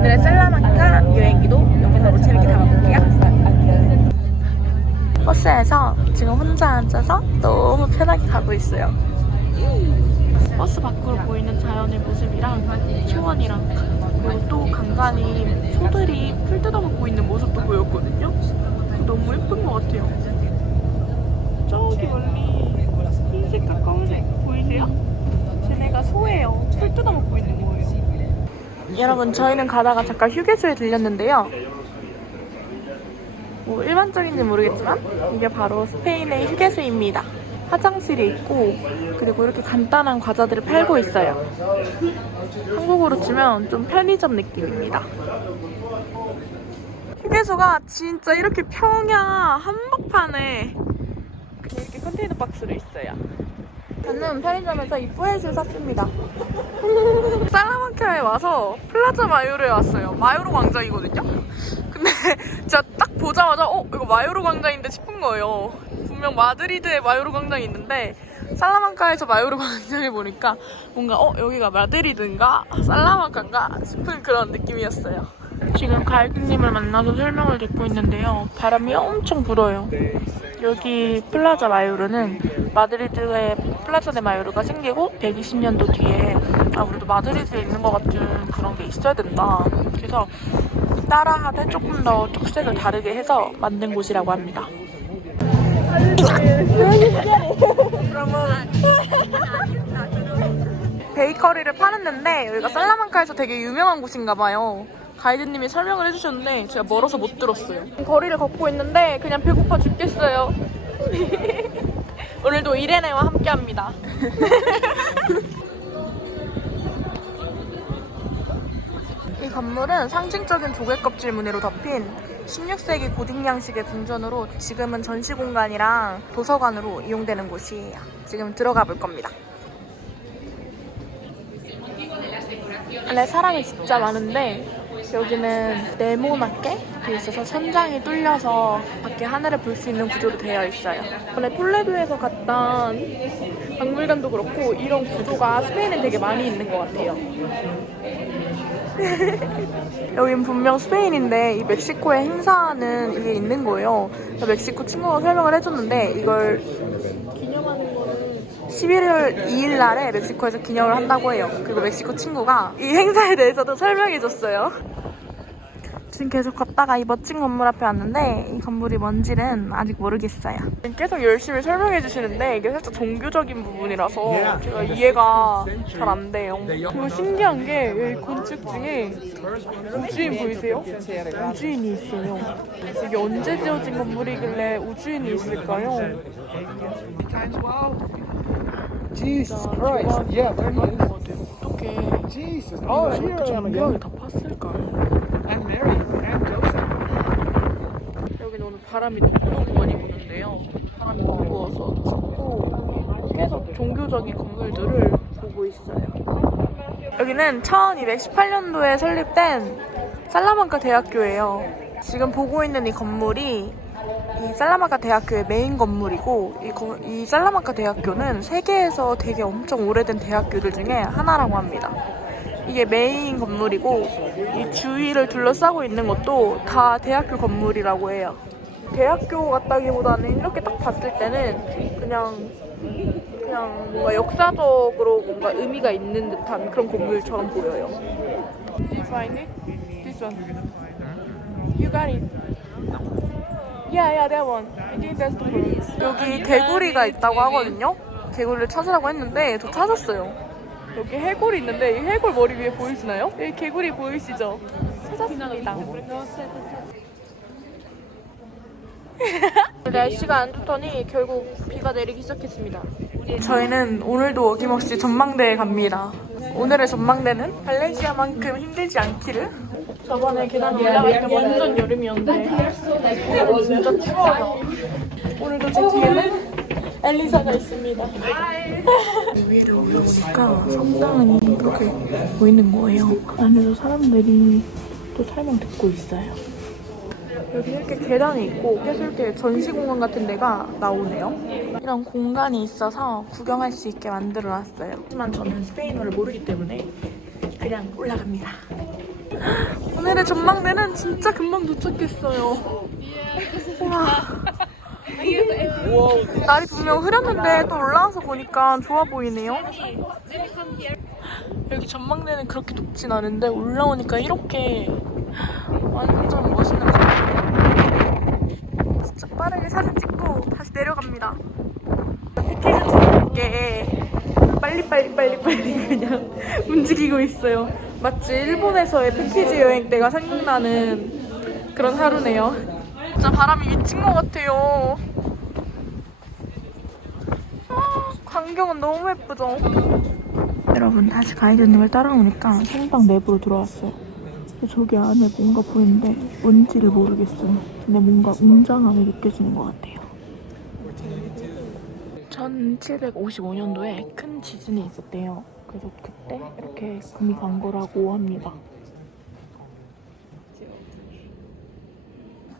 오늘의 셀라만카 여행기도 영상으로 재밌게 담아볼게요. 버스에서 지금 혼자 앉아서 너무 편하게 가고 있어요. 버스 밖으로 보이는 자연의 모습이랑 초원이랑 그리고 또 간간히 소들이 풀 뜯어먹고 있는 모습도 보였거든요. 너무 예쁜 것 같아요. 저기 멀리 흰색과 검은색 보이세요? 쟤네가 소예요. 풀 뜯어먹고 있는 거예요. 여러분 저희는 가다가 잠깐 휴게소에 들렸는데요. 뭐 일반적인지 모르겠지만 이게 바로 스페인의 휴게소입니다. 화장실이 있고 그리고 이렇게 간단한 과자들을 팔고 있어요. 한국으로 치면 좀 편의점 느낌입니다. 휴게소가 진짜 이렇게 평야 한복판에 이렇게 컨테이너 박스로 있어요. 저는 편의점에서 이 뿌엣을 샀습니다. 살라만카에 와서 플라자 마요르에 왔어요. 마요르 광장이거든요. 근데 진짜 딱 보자마자 어 이거 마요르 광장인데 싶은 거예요. 분명 마드리드에 마요르 광장이 있는데 살라만카에서 마요르 광장을 보니까 뭔가 어 여기가 마드리드인가 살라만카인가 싶은 그런 느낌이었어요. 지금 가이드님을 만나서 설명을 듣고 있는데요. 바람이 엄청 불어요. 여기 플라자 마요르는 마드리드에 플라자 데 마요르가 생기고 120년도 뒤에 아무래도 마드리드에 있는 것 같은 그런 게 있어야 된다. 그래서 따라하되 조금 더 특색을 다르게 해서 만든 곳이라고 합니다. 베이커리를 파는데 여기가 살라만카에서 되게 유명한 곳인가 봐요. 가이드님이 설명을 해주셨는데 제가 멀어서 못 들었어요. 거리를 걷고 있는데 그냥 배고파 죽겠어요. 오늘도 이레네와 함께합니다. 이 건물은 상징적인 조개 껍질 무늬로 덮인 16세기 고딕 양식의 궁전으로 지금은 전시 공간이랑 도서관으로 이용되는 곳이에요. 지금 들어가 볼 겁니다. 안에 사람이 진짜 많은데 여기는 네모나게 돼 있어서 천장이 뚫려서 밖에 하늘을 볼 수 있는 구조로 되어 있어요. 이번에 폴레도에서 갔던 박물관도 그렇고 이런 구조가 스페인에 되게 많이 있는 것 같아요. 여긴 분명 스페인인데 이 멕시코에 행사하는 이게 있는 거예요. 멕시코 친구가 설명을 해줬는데 이걸 기념하는 거는 11월 2일 날에 멕시코에서 기념을 한다고 해요. 그리고 멕시코 친구가 이 행사에 대해서도 설명해줬어요. 지금 계속 걷다가 이 멋진 건물 앞에 왔는데 이 건물이 뭔지는 아직 모르겠어요. 계속 열심히 설명해 주시는데 이게 살짝 종교적인 부분이라서 제가 이해가 잘 안 돼요. 그리고 신기한 게 여기 건축 중에 우주인 보이세요? 우주인이 있어요. 이게 언제 지어진 건물이길래 우주인이 있을까요? Jesus Christ. Yeah, there he is. 어떻게 Jesus. Oh, here I am 분명히 again. 다 팠을까요 and Joseph. 여기는 오늘 바람이 너무 많이 부는데요. 바람이 너무 부어서 춥고 계속 종교적인 건물들을 보고 있어요. 여기는 1218년도에 설립된 살라만카 대학교예요. 지금 보고 있는 이 건물이 이 살라만카 대학교의 메인 건물이고 이, 거- 이 살라만카 대학교는 세계에서 되게 엄청 오래된 대학교들 중에 하나라고 합니다. 이게 메인 건물이고 이 주위를 둘러싸고 있는 것도 다 대학교 건물이라고 해요. 대학교 같다기보다는 이렇게 딱 봤을 때는 그냥 그냥 뭔가 역사적으로 뭔가 의미가 있는 듯한 그런 건물처럼 보여요. Did you find it? This one. You got it. Yeah, yeah, that one. I think that's the one. 여기 개구리가 있다고 하거든요. 개구리를 찾으라고 했는데 저 찾았어요. 여기 해골이 있는데 이 해골 머리 위에 보이시나요? 여기 개구리 보이시죠? 찾았습니다. 날씨가 안 좋더니 결국 비가 내리기 시작했습니다. 저희는 오늘도 어김없이 전망대에 갑니다. 오늘의 전망대는 발렌시아만큼 힘들지 않기를. 저번에 계단 올라갈 때 완전 여름이었는데 오늘은 진짜 추워요. 오늘도 제 뒤에는 엘리사가 있습니다. 위를 올라오니까 성당이 이렇게 보이는 거예요. 안에서 사람들이 또 설명 듣고 있어요. 여기 이렇게 계단이 있고 계속 이렇게 전시공간 같은 데가 나오네요. 이런 공간이 있어서 구경할 수 있게 만들어놨어요. 하지만 저는 스페인어를 모르기 때문에 그냥 올라갑니다. 오늘의 전망대는 진짜 금방 도착했어요. 와. 날이 분명 흐렸는데 또 올라와서 보니까 좋아 보이네요. 여기 전망대는 그렇게 높진 않은데 올라오니까 이렇게 완전 멋있는. 진짜 빠르게 사진 찍고 다시 내려갑니다. 패키지처럼 빨리 빨리 빨리 빨리 그냥 움직이고 있어요. 마치 일본에서의 패키지 여행 때가 생각나는 그런 하루네요. 진짜 바람이 미친 것 같아요. 아, 광경은 너무 예쁘죠? 여러분 다시 가이드님을 따라오니까 생방 내부로 들어왔어요. 저기 안에 뭔가 보이는데 뭔지를 모르겠어요. 근데 뭔가 웅장함이 느껴지는 것 같아요. 1755년도에 큰 지진이 있었대요. 그래서 그때 이렇게 금이 간 거라고 합니다.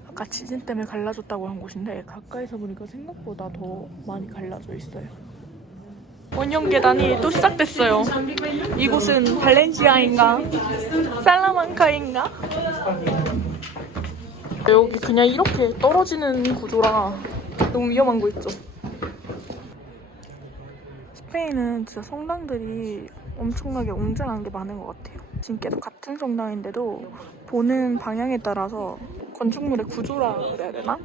아까 지진 때문에 갈라졌다고 한 곳인데 가까이서 보니까 생각보다 더 많이 갈라져 있어요. 원형 계단이 또 시작됐어요. 이곳은 발렌시아인가? 살라만카인가? 여기 그냥 이렇게 떨어지는 구조라 너무 위험한 거 있죠? 스페인은 진짜 성당들이 엄청나게 웅장한 게 많은 것 같아요. 지금 계속 같은 성당인데도 보는 방향에 따라서 건축물의 구조라 그래야 되나?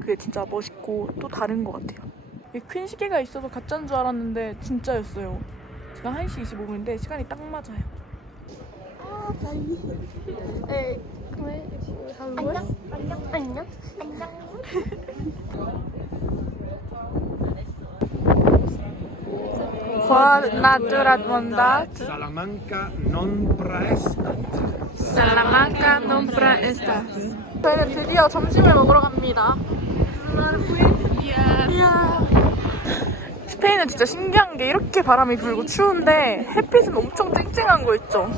그게 진짜 멋있고 또 다른 것 같아요. 이큰 시계가 있어서 가짜인 줄 알았는데 진짜였어요. 지금 1시 25분인데 시간이 딱 맞아요. 안녕, 안녕, 안녕, 안녕. Qua natura bondat, Salamanca non praestat. Salamanca non praesta. 저희는 드디어 점심을 먹으러 갑니다. 스페인은 진짜 신기한 게 이렇게 바람이 불고 추운데 햇빛은 엄청 쨍쨍한 거 있죠?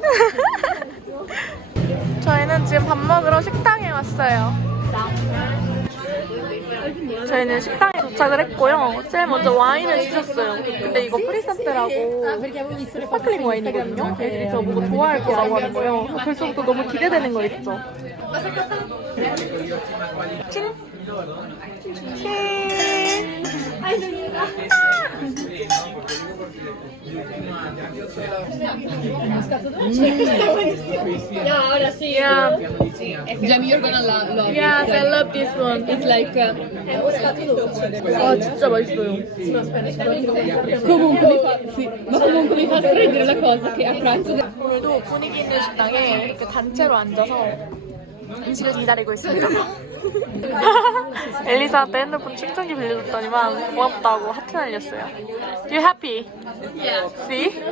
저희는 지금 밥 먹으러 식당에 왔어요. 저희는 식당에 도착을 했고요. 제일 먼저 와인을 시켰어요. 근데 이거 프리산테라고 스파클링 와인이거든요. 애들이 저보고 좋아할 거라고 하는 거예요. 벌써부터 너무 기대되는 거 있죠? 친! 친! Yeah, ahora sí. Yeah, Jamie, you're gonna love, love yes, I love this one. it. It's like uh, 와, 진짜 맛있어요. comunque mi fa sì, ma comunque mi fa stringere la cosa che a pranzo 오늘도 분위기 있는 식당에 이렇게 단체로 앉아서 음식을 기다리고 있습니다. 엘리사한테 핸드폰 충전기 빌려줬더니만 고맙다고 하트 날렸어요. You happy? Yeah. See?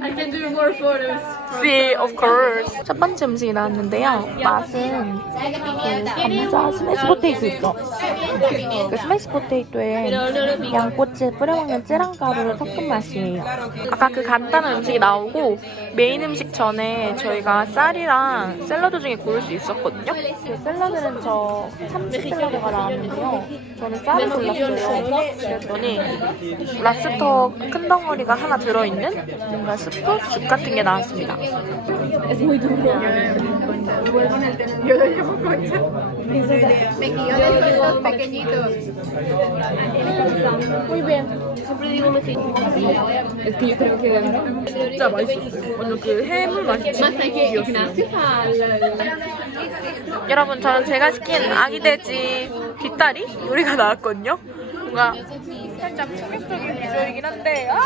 I can do more photos. See, of course. 첫 번째 음식이 나왔는데요. 맛은 그 감자 스매시 포테이토 있죠? 그 스매시 포테이토에 양꼬치 뿌려먹는 찌랑가루를 섞은 맛이에요. 아까 그 간단한 음식이 나오고 메인 음식 전에 저희가 쌀이랑 샐러드 중에 고를 수 있었거든요. 그 샐러드는 저 참치 샐러드가 나왔는데요. 저는 쌀을 골랐어요. 그랬더니 랍스터 큰 덩어리가 하나 들어있는 뭔가 스프? 죽 같은 게 나왔습니다. Es muy duro. Pequeñitos, pequeñitos. Muy bien. Siempre digo me Es que yo creo que 진짜 맛있었어요. 완전 그 해물 맛이 che Ignacio 여러분 저는 제가 시킨 아기 돼지 뒷다리 요리가 나왔거든요. 뭔가 살짝 충격적인 비주얼이긴 한데 아!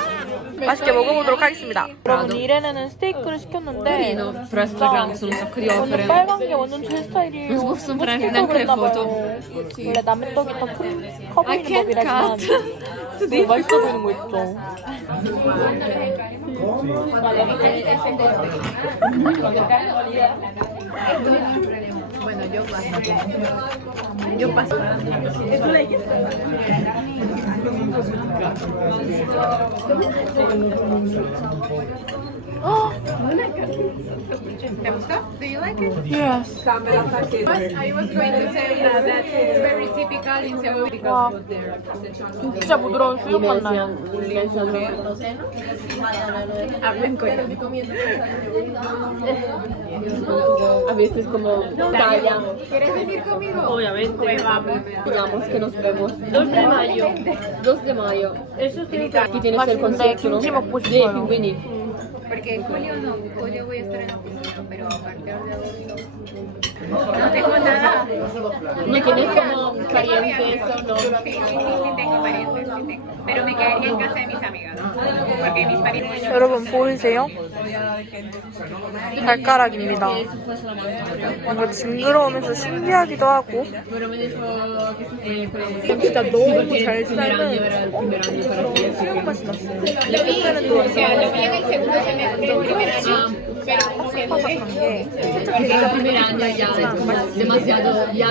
맛있게 먹어보도록 하겠습니다. 여러분 이래는 스테이크를 시켰는데 sono un sacco di opere. 빨간 게 완전 제 스타일이에요. Non neanche le foto. 봐요. 원래 남의 떡이 더 큰, 커 I 보이는 can't 법이라지만 cut. 맛있어 보이는 거 있죠. Yo paso. Yo paso. ¿Te gustó? Do you like it? Yes. I was going to say that it's very typical in Cebu 와, because of their 진짜 부드러운 수육 맛 나요. Hablan con A veces es como Italia. ¿Quieres venir conmigo? Obviamente. Pues vamos. Digamos que nos vemos 2 de mayo. 2 de mayo. Aquí tienes el concierto, ¿no? 김치 먹고 De 싶어요. Pinguini. Porque en julio no, en julio voy a estar en la oficina, pero a partir de agosto no tengo nada. ¿No tienes como parientes o no? Sí, sí, sí, sí tengo parientes, sí tengo. Pero me quedaría en casa de mis amigas, porque mis parientes. 여러분 보이세요? 발가락입니다. 뭔가 징그러우면서 신기하기도 하고. 진짜 너무 잘 삶은 para ti. 수육 맛이 났어요. Sea, lo vi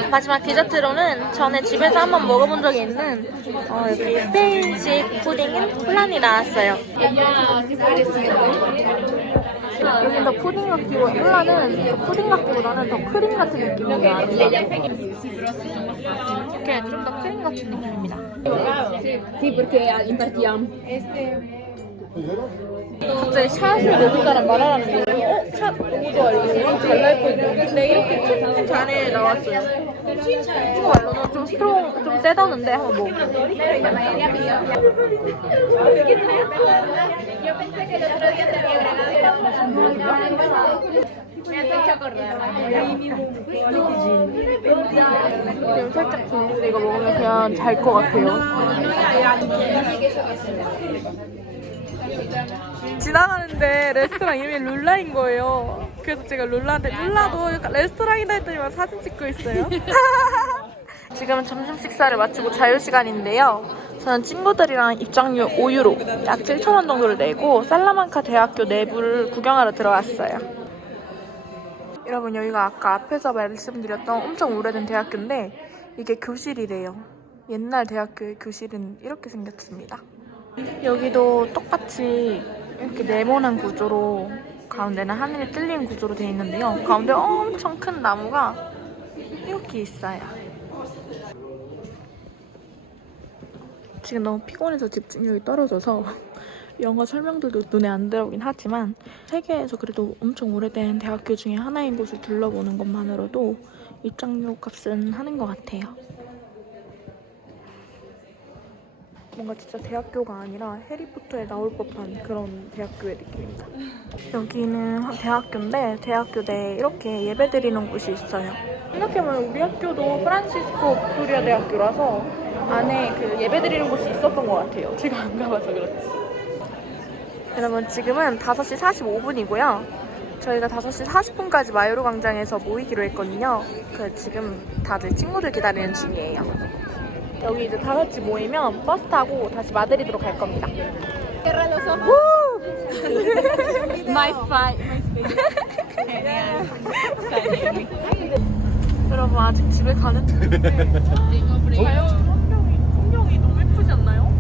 마지막 디저트로는 전에 집에서 한번 먹어본 적이 있는 어, 여기 스페인식 푸딩인 플란이 나왔어요. 여긴 더 푸딩 같기고 플란은 더 푸딩 같기보다는 더 크림 같은 느낌이 나요. 이렇게 좀 더 크림 같은 느낌입니다. 갑자기 샷을 먹을 사람 말하라는 거예요. 어? 샷 너무 좋아요. 이거 잘날거든요 근데 이렇게 큰 잔에 나왔어요. 친구 말로는 좀 스트롱, 좀 세다는데 한번 먹어볼게요. Acordar. 지금 살짝 졸린데 이거 먹으면 그냥 잘 것 같아요. 지나가는데 레스토랑 이름이 룰라인 거예요. 그래서 제가 룰라한테 룰라도 레스토랑이다 했더니만 사진 찍고 있어요. 지금은 점심 식사를 마치고 자유 시간인데요. 저는 친구들이랑 입장료 5유로, 약 7,000원 정도를 내고 살라만카 대학교 내부를 구경하러 들어왔어요. 여러분 여기가 아까 앞에서 말씀드렸던 엄청 오래된 대학교인데 이게 교실이래요. 옛날 대학교의 교실은 이렇게 생겼습니다. 여기도 똑같이 이렇게 네모난 구조로 가운데는 하늘이 뚫린 구조로 되어 있는데요. 가운데 엄청 큰 나무가 이렇게 있어요. 지금 너무 피곤해서 집중력이 떨어져서 영어 설명들도 눈에 안 들어오긴 하지만 세계에서 그래도 엄청 오래된 대학교 중에 하나인 곳을 둘러보는 것만으로도 입장료 값은 하는 것 같아요. 뭔가 진짜 대학교가 아니라 해리포터에 나올 법한 그런 대학교의 느낌입니다. 여기는 대학교인데 대학교 내에 이렇게 예배 드리는 곳이 있어요. 생각해보면 우리 학교도 프란시스코 빅토리아 대학교라서 안에 그 예배 드리는 곳이 있었던 것 같아요. 제가 안 가봐서 그렇지. 여러분 지금은 5시 45분이고요. 저희가 5시 40분까지 마요로 광장에서 모이기로 했거든요. 그 지금 다들 친구들 기다리는 중이에요. 여기 이제 다 같이 모이면 버스 타고 다시 마드리드로 갈 겁니다. my fight. 여러분 아직 집에 가는 중인데 자연 환경이 풍경이 너무 예쁘지 않나요?